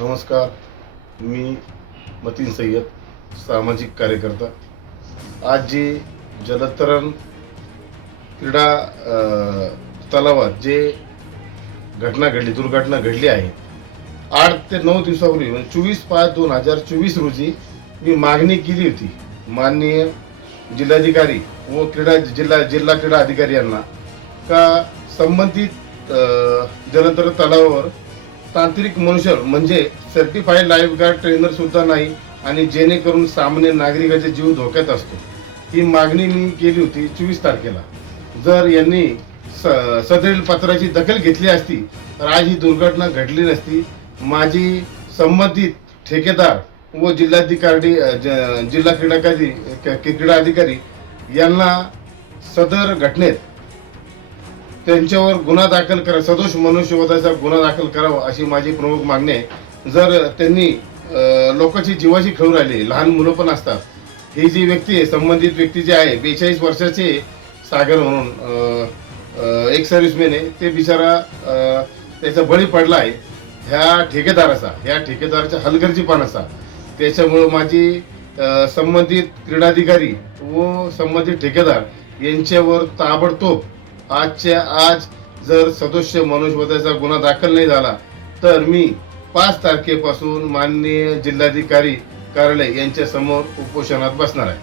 नमस्कार, मी मतीन सय्यद, सामाजिक कार्यकर्ता. आज जी जलतरण क्रीडा तलावात जे दुर्घटना घडली आहे, 8 ते 9 दिवसापूर्वी म्हणजे 24/5/2024 रोजी मी मागणी केली होती माननीय जिल्हाधिकारी व जिल्हा क्रीडा अधिकारी यांना का संबंधित जलतरण तलावावर तांत्रिक मनुष्य म्हणजे सर्टिफाईड लाईफगार्ड ट्रेनर सुद्धा नाही आणि जेणेकरून सामान्य नागरिकाचे जीव धोक्यात असतो. ही मागणी मी केली होती 24 तारखेला. जर यांनी सदरील पत्राची दखल घेतली असती तर आज ही दुर्घटना घडली नसती. माझी संबंधित ठेकेदार व जिल्हा क्रीडा अधिकारी यांना सदर घटनेत त्यांच्यावर गुन्हा दाखल करा, सदोष मनुष्यवधाचा गुन्हा दाखल करावा अशी माझी प्रमुख मागणी आहे. जर त्यांनी लोकांची जीवाशी खेळून राहिली, लहान मुलं पण असतात. ही जी व्यक्ती आहे, संबंधित व्यक्ती जी आहे 42 वर्षाचे सागर म्हणून एक सर्व्हिसमॅन आहे, ते बिचारा त्याचा बळी पडला आहे ह्या ठेकेदाराच्या हलगर्जीपणाचा. त्याच्यामुळं माझी संबंधित क्रीडाधिकारी व संबंधित ठेकेदार यांच्यावर ताबडतोब आजच्या आज जर सदोष मनुष्यवधाचा गुन्हा दाखल नाही झाला तर मी 5 तारखेपासून माननीय जिल्हाधिकारी कार्यालय यांच्या समोर उपोषणात बसणार आहे.